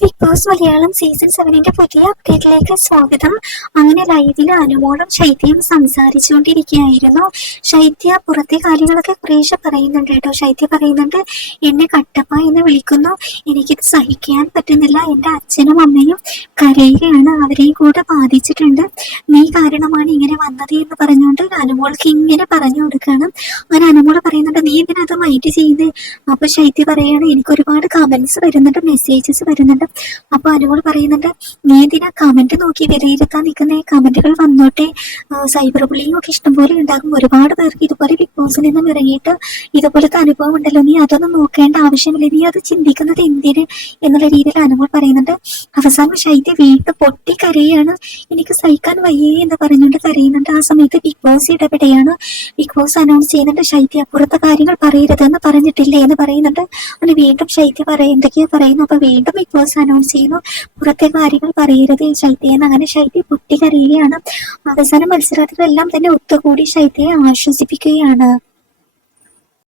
Big boss Malayalam season 7 പുതിയ അപ്ഡേറ്റിലേക്ക് സ്വാഗതം. അങ്ങനെ ലൈവില് അനുമോളും ശൈത്യയും സംസാരിച്ചുകൊണ്ടിരിക്കുകയായിരുന്നു. ശൈത്യ പുറത്തെ കാര്യങ്ങളൊക്കെ കുറേശ്ശെ പറയുന്നുണ്ട് കേട്ടോ. ശൈത്യ പറയുന്നുണ്ട്, എന്നെ കട്ടപ്പ എന്ന് വിളിക്കുന്നു, എനിക്കിത് സഹിക്കാൻ പറ്റുന്നില്ല, എൻ്റെ അച്ഛനും അമ്മയും കരയുകയാണ്, അവരെയും കൂടെ ബാധിച്ചിട്ടുണ്ട്, നീ കാരണമാണ് ഇങ്ങനെ വന്നത് എന്ന് പറഞ്ഞുകൊണ്ട് അനുമോൾക്ക് ഇങ്ങനെ പറഞ്ഞു കൊടുക്കണം. അങ്ങനെ അനുമോൾ പറയുന്നുണ്ട്, നീ ഇതിനകത്ത് മൈൻഡ് ചെയ്യുന്നത്. അപ്പൊ ശൈത്യ പറയാണ്, എനിക്ക് ഒരുപാട് കമന്റ്സ് വരുന്നുണ്ട്, മെസ്സേജസ് വരുന്നുണ്ട്. അപ്പൊ അനുമോൾ പറയുന്നുണ്ട്, നീ ഇതിനാ കമന്റ് നോക്കി വിലയിരുത്താൻ നിൽക്കുന്ന കമന്റുകൾ വന്നോട്ടെ, സൈബർ ബുള്ളിങ് ഒക്കെ ഇഷ്ടംപോലെ ഉണ്ടാകും, ഒരുപാട് പേർക്ക് ഇതുപോലെ ബിഗ് ബോസിൽ നിന്നും ഇറങ്ങിയിട്ട് ഇതുപോലത്തെ അനുഭവം ഉണ്ടല്ലോ, നീ അതൊന്നും നോക്കേണ്ട ആവശ്യമില്ല, നീ അത് ചിന്തിക്കുന്നത് എന്തിന് എന്നുള്ള രീതിയിൽ അനുമോൾ പറയുന്നുണ്ട്. അവസാനം ശൈത്യ വീണ്ടും പൊട്ടിക്കരയാണ്, എനിക്ക് സഹിക്കാൻ വയ്യേ എന്ന് പറഞ്ഞുകൊണ്ട് കരയുന്നുണ്ട്. ആ സമയത്ത് ബിഗ് ബോസ് ഇടപെടെയാണ്. ബിഗ് ബോസ് അനൗൺസ് ചെയ്യുന്നുണ്ട്, ശൈത്യ അപ്പുറത്തെ കാര്യങ്ങൾ പറയരുതെന്ന് പറഞ്ഞിട്ടില്ലേ എന്ന് പറയുന്നുണ്ട്. അങ്ങനെ വീണ്ടും ശൈത്യ എന്തൊക്കെയാ പറയുന്നു. അപ്പൊ വീണ്ടും ബിഗ് ബോസ് അനൗൺസ് ചെയ്യുന്നു, പുറത്തെ കാര്യങ്ങൾ പറയരുത് ശൈത്യന്ന്. അങ്ങനെ ശൈത്യ പൊട്ടിക്കരയുകയാണ്. അവസാന മത്സരാർത്ഥികളെല്ലാം തന്നെ ഒത്തുകൂടി ശൈത്യയെ ആശ്വസിപ്പിക്കുകയാണ്.